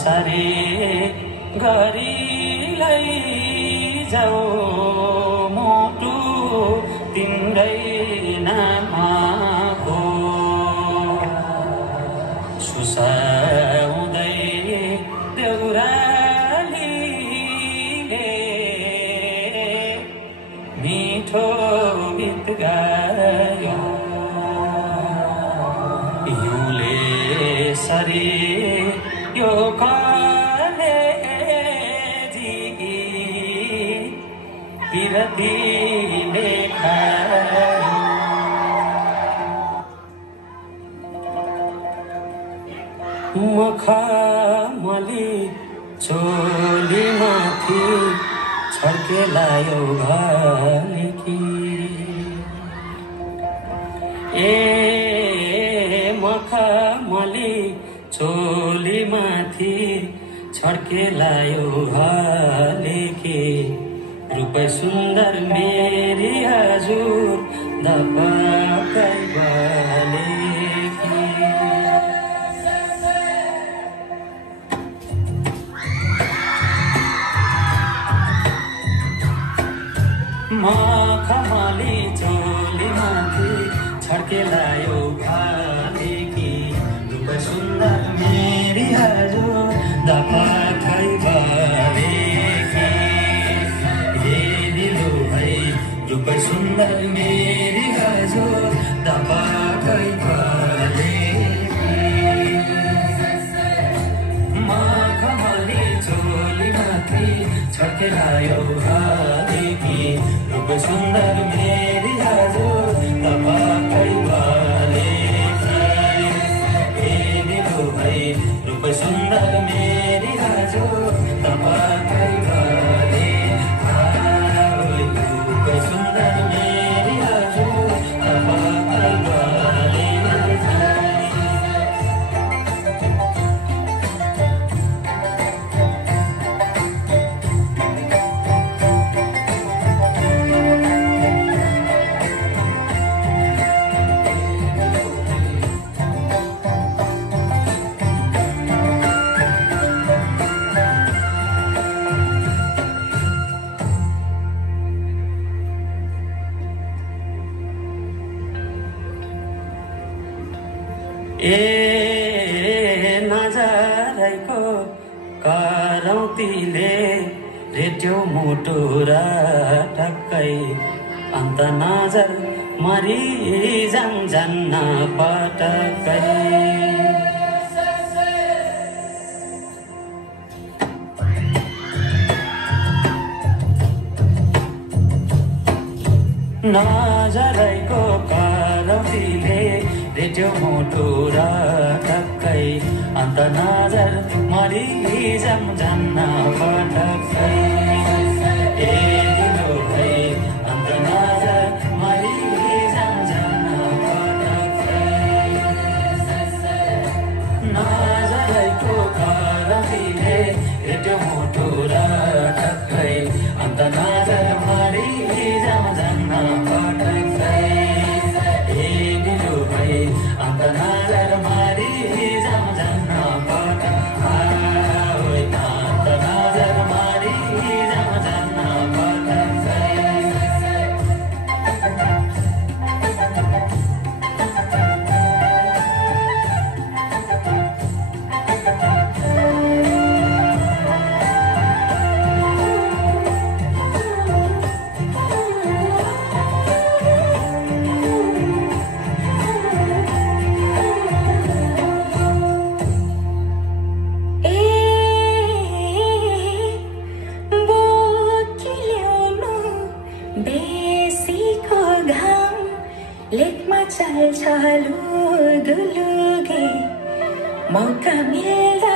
सरे गरीलाई जाऊ मोटु तिम्रै नामको सुसाउँदै देउरालीले मिठो गीत गायो युले सरी यो कलेजी पिरतीले खायो मखमली चोलीमाथि छर्केलायो घालेकी ए मखमली चोलीमाथि छर्केलायो घालेकी रूपै सुन्दर मेरी हजुर धपकै बालेकी मखमली चोलीमाथि छर्केलायो घालेकी रूपै सुन्दर मेरी हजुर धपकै बालेकी रूपै सुन्दर मेरी हजुर धपकै बालेकी मखमली चोलीमाथि छर्केलायो घालेकी रूपै सुन्दर मेरी हजुर धपकै बालेकी रूपै सुन्दर मेरी हजुर धपकै ए नजरैको करौतीले रेट्यो मुटु र टक्कै अन्त नजर मरि जान्न पटक्कै नजरैको करौतीले रेट्यो मुटु र टक्कै अन्त नजर मरि जान्न पटक्कै ए दिलो भई अन्त नजर मरि जान्न पटक्कै नजरैको करौतीले रेट्यो मुटु र टक्कै अन्त नजर मरि जान्न पटक्कै अन्त नजर मरि जान्न पटक्कै अन्त नजर मरि जान्न पटक्कै लेकमा चल्छ लुदुलुगे मौका मिल्दा